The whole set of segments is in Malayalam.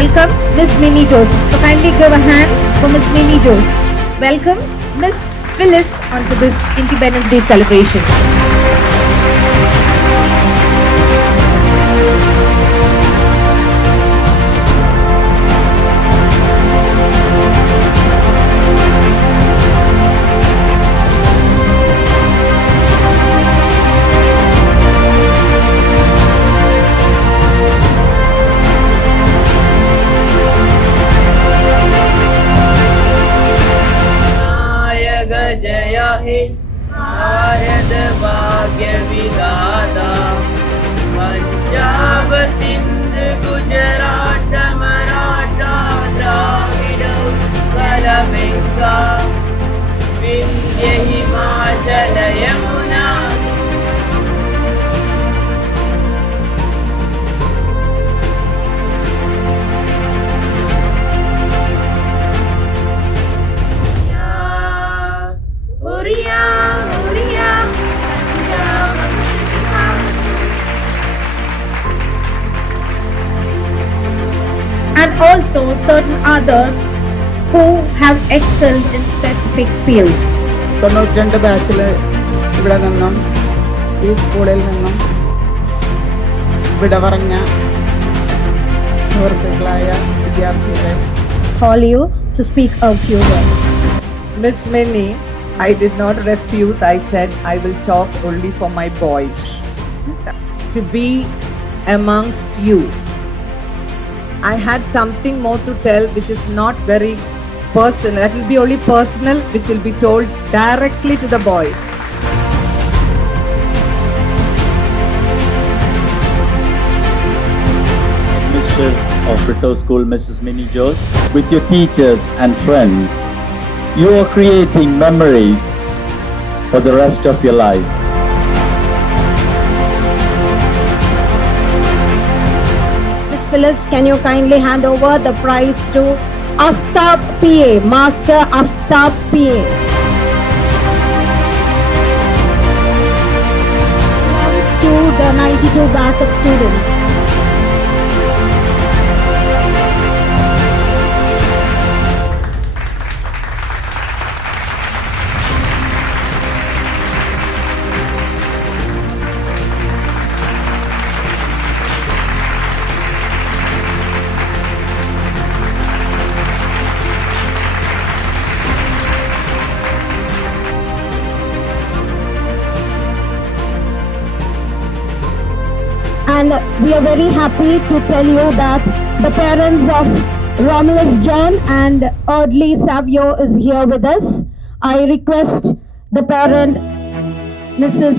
welcome Miss Minnie Jose. So kindly give a hand for Miss Minnie Jose. Welcome Miss Phyllis onto this Independence Day celebration. जय हे भारत भाग्य विधाता Punjab Sindh Gujarat Maratha Dravid Utkal Ganga Vindhya Himachal Yamuna And also certain others who have excelled in specific fields. 92 ബാച്ചിൽ ഇവിടെ നിന്നും ഈ സ്കൂളിൽ നിന്നും വിട പറഞ്ഞ സുഹൃത്തുക്കളായ വിദ്യാർത്ഥികളെ Call you to speak a few words. Miss Minnie, I did not refuse. I said I will talk only for my boys. To be amongst you. I had something more to tell which is not very personal. That will be only personal, which will be told directly to the boys. Mistress of Brito School, Mrs. Minnie Jose, with your teachers and friends, you are creating memories for the rest of your life. Miss Phyllis, can you kindly hand over the prize to Aftab PA, Master Aftab PA. To the 92 backup students. And we are very happy to tell you that the parents of Romulus John and Audley Savio is here with us. I request the parent, Mrs.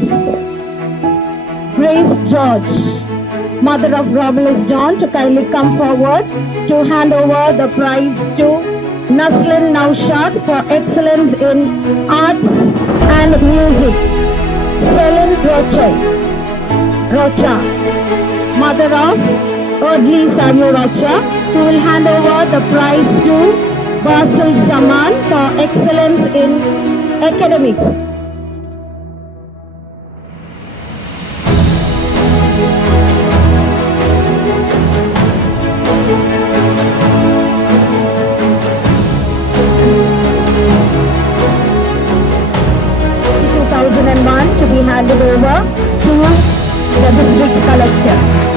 Grace George, mother of Romulus John, to kindly come forward to hand over the prize to Naslin Naushad for excellence in arts and music. Selin Rocha, mother of Audley Savio Rocha, who will hand over the prize to Basil Zaman for excellence in academics. To be handed over to the district collector.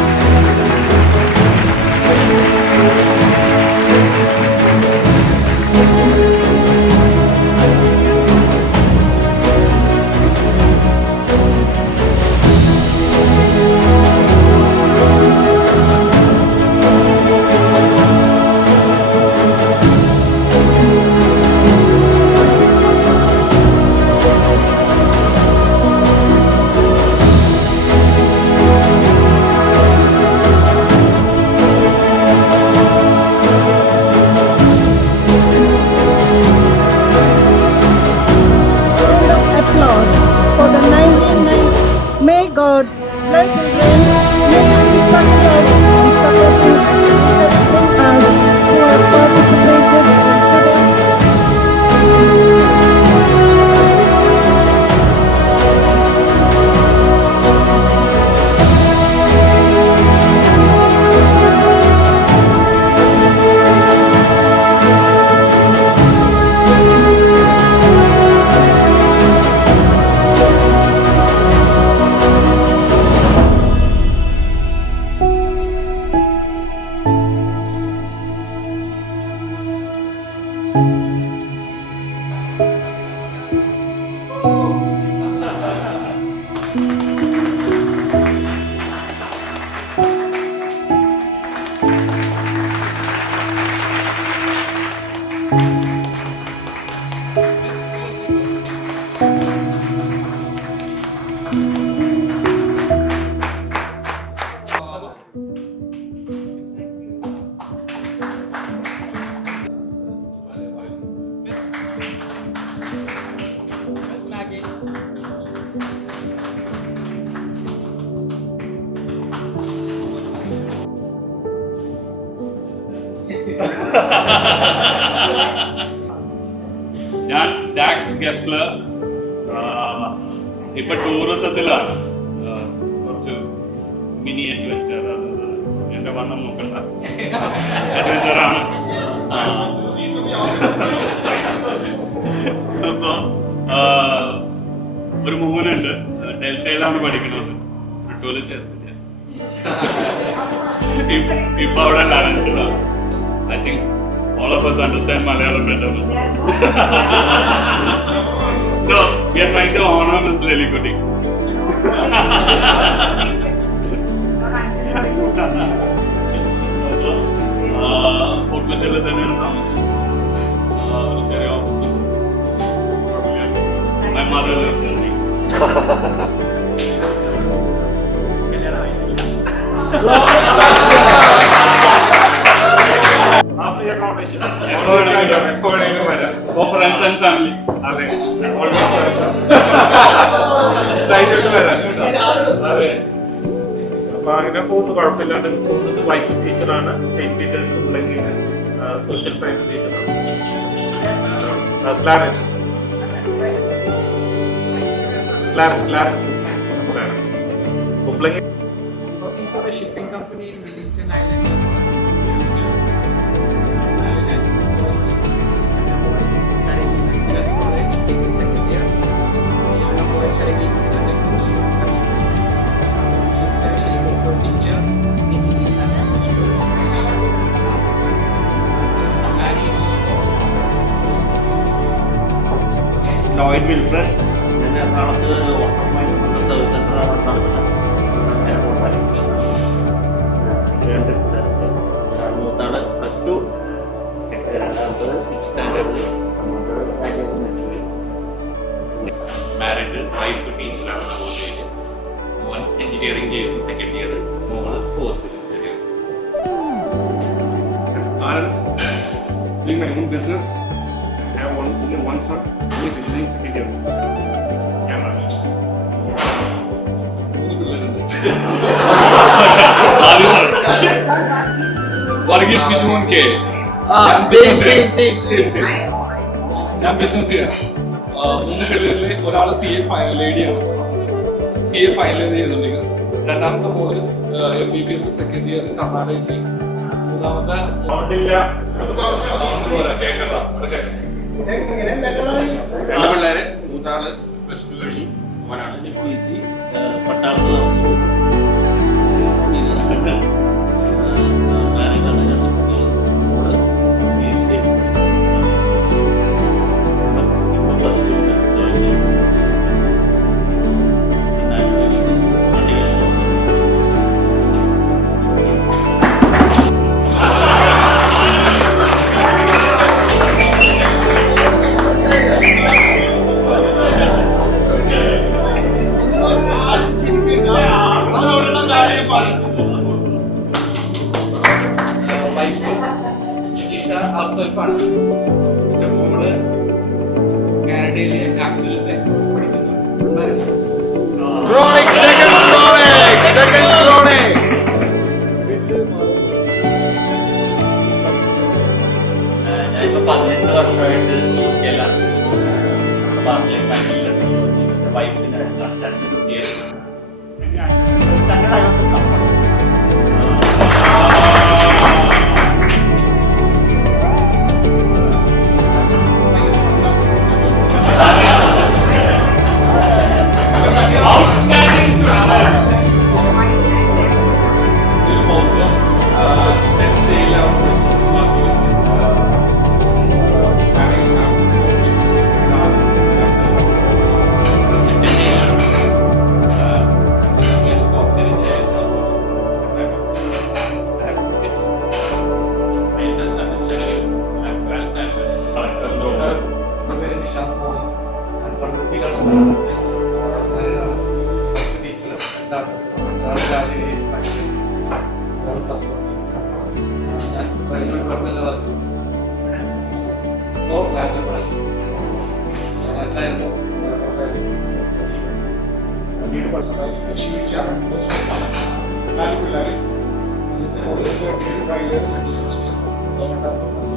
May God bless you. May you be success and supporting us who have participated today. ഞാൻ ടാക്സ് ഗസ്ലർ ഇപ്പൊ ടൂറിസത്തിലാണ്. കുറച്ച് മിനി അഡ്വഞ്ചർ, എന്റെ വണ്ണം നോക്കണ്ട, അഡ്വഞ്ചറാണ്. അപ്പൊ ഒരു മോനുണ്ട്, ഡെൽറ്റയിലാണ് പഠിക്കുന്നത്, പെട്രോളിൽ ചേർത്തില്ല. ഇപ്പൊ അവിടെ ലാലൻഡാണ്. I think all of us understand Malayalam better. So we are trying to honor Miss Lily Goody. Portugal തന്നെയാണ് താമസം. ചെറിയ office. My mother lives in me. For friends and family. അതെ. അപ്പൊ അങ്ങനെ പോകുന്നു, കുഴപ്പമില്ലാതെ പോകുന്നത്. വൈഫ് ടീച്ചറാണ്, സെയിന്റ് പീറ്റേഴ്സ് സ്കൂളിൽ സോഷ്യൽ സയൻസ് ടീച്ചറാണ്. Working for a shipping company in Wellington Island. Studying in Middle College, taking second year. Young boy studying in Sunday School. She's studying for teacher, engineering and Lloyd Wilfred, പിന്നെ എറണാകുളത്ത് ഓട്ടോമൊബൈൽ സർവീസ് സെൻ്ററാണ് നടത്തുന്നത്. രണ്ട് പിള്ളേരുണ്ട്. മൂത്താള് +2, രണ്ടാമത്തത് 6th സ്റ്റാൻഡേർഡിൽ, മൂന്നാമത്തത് മാരിഡ്, വൈഫ് ടീച്ചറാണ് കോളേജിൽ. മോൻ എഞ്ചിനീയറിംഗ് ചെയ്യുന്നു, സെക്കൻഡ് ഇയർ. മോള് 4th. I'm doing my own business. I have only one son. He is engineering second year. Camera. Varghese Bijumon K. ഞാൻ ബിസിനസ് ചെയ്യാം. 3 പിള്ളേരില് ഒരാള് CA ഫൈനൽ ലേഡിയാണ്, CA ഫൈനൽ ചെയ്യുന്നുണ്ടെങ്കിൽ. രണ്ടാമത്തെ മോള് MBBS സെക്കൻഡ് ഇയർ കർണാടകയിൽ ചെയ്യും. മൂന്നാമത്തെ എല്ലാ പിള്ളേരെ മൂത്താള് +2 കഴിഞ്ഞു, അവനാണ് PG പട്ടാളത്ത് താമസിക്കുന്നു. വൈഫ് ജിഷ ഹൗസ് വൈഫാണ്. എൻ്റെ മോള് കാനഡയിലെ ആക്ച്വൽ സയൻസ് കോഴ്സ് പഠിക്കുന്നു. ഞാനിപ്പോൾ 18 വർഷമായിട്ട് യുകെയിലാണ്. ബാർലിൻ കൺട്രിയിലാണ്. വൈഫിന് 2 കുട്ടികൾ.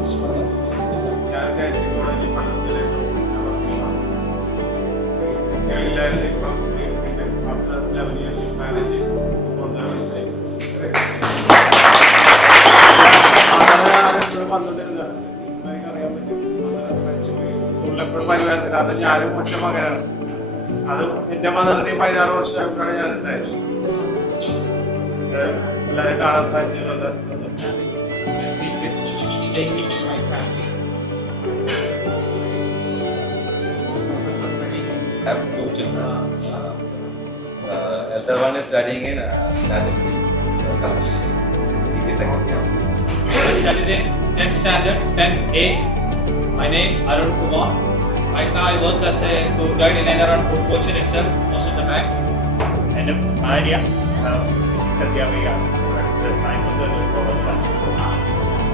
ഞാൻ KC കോളേജിൽ പഠനത്തിലായിരുന്നു ഏഴിലായിരുന്നു ഇപ്പം after 11 years marriage 1.5 വയസ്സായി അറിയാൻ പറ്റും സ്കൂളിൽ എപ്പോഴും പരിപാടി കാരണം ഞാനും ഒറ്റ മകനാണ് അത് എന്റെ മദറിനെ 16 വർഷമായപ്പോഴാണ് ഞാൻ ഉണ്ടായത് എല്ലാവരും കാണാൻ സാധിച്ചിട്ടുണ്ട് staying with my family. Also studying in I have two children. Elder one is studying in Nagpur. I studied in 10th standard, 10A. My name Arun Kumar. Right now I work as a tour guide in and around Cochin itself most of the time. And Maria, Satyaviya.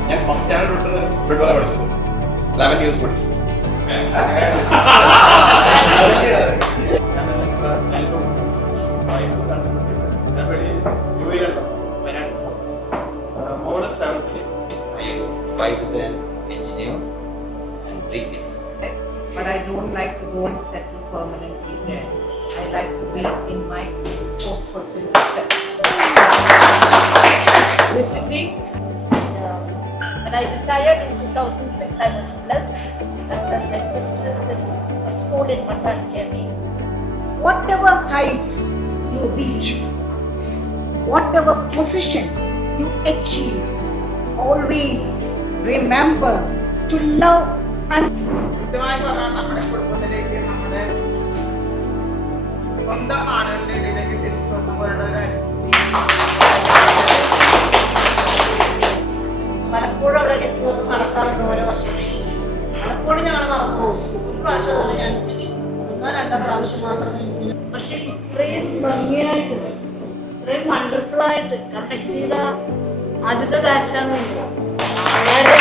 ഞാൻ ഫസ്റ്റ് സ്റ്റാൻഡേർഡ് തൊട്ട് പ്രിൻസിപ്പളാണ് പഠിച്ചത് 11 years പഠിച്ചു മോള് 7th wife is an engineer and 3 kids. But I don't like to go and settle permanently there. I like to be in my opportunity. Visiting. When I retired in 2006, I was blessed as a headmistress in a school in Matancheri. Whatever heights you reach, whatever position you achieve, always remember to love and കൃത്യമായി പറഞ്ഞാൽ നമ്മുടെ കുടുംബത്തിലേക്ക് നമ്മുടെ സ്വന്തം ആളുകളുടെ ഇടയിലേക്ക് തിരിച്ചു കൊണ്ടുപോകേണ്ട ഒരു കാര്യം. പലപ്പോഴും അവിടെ എത്തുന്നത് നടക്കാറുണ്ട് ഓരോ വർഷം. പലപ്പോഴും ഞങ്ങൾ മറന്നു പോകും. ഒരു പ്രാവശ്യം തന്നെ ഞാൻ 1-2 പ്രാവശ്യം മാത്രമേ എനിക്ക് പക്ഷെ ഇത്രയും ഭംഗിയായിട്ട് ഇത്രയും വണ്ടർഫുൾ ആയിട്ട് കണ്ടക്ട് ചെയ്ത ആദ്യത്തെ ബാച്ചാണ് വളരെ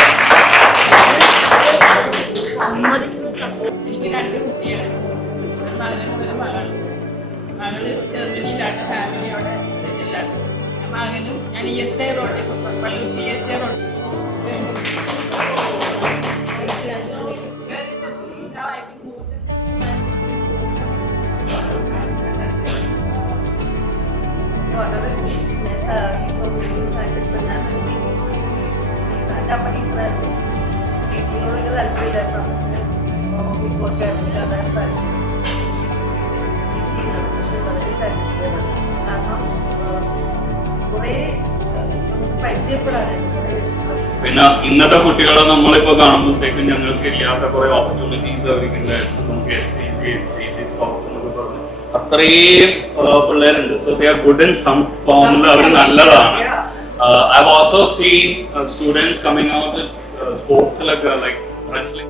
സമ്മതിക്കുന്ന സംഭവം. എനിക്ക് 2 കുട്ടികളാണ്. ഒരു മകനും ഒരു മകളാണ്. മകള് ജർമ്മനിയിലാണ്, ഫാമിലി അവിടെ സെറ്റിലാണ്. മകനും ഞാൻ ESI റോഡിൽ പള്ളി ESI റോഡ് ഓഫീസ് വർക്ക് പക്ഷെ വളരെ സാറ്റിസ്ഫൈഡ് ആണ്. കാരണം കുറേ പരിചയപ്പെടാനായിട്ട് കുറേ പിന്നെ ഇന്നത്തെ കുട്ടികളെ നമ്മളിപ്പോ കാണുമ്പോഴത്തേക്കും ഞങ്ങൾക്ക് ഇല്ലാത്ത കുറെ ഓപ്പർച്യൂണിറ്റീസ് അവർക്കുണ്ടായിരുന്നു. നമുക്ക് SCC, CC സ്കൗട്ട് എന്നൊക്കെ പറഞ്ഞു അത്രയും പിള്ളേരുണ്ട്. So they are good in some ഫോമിൽ അവർ നല്ലതാണ്. I've also seen students coming out with sports like wrestling.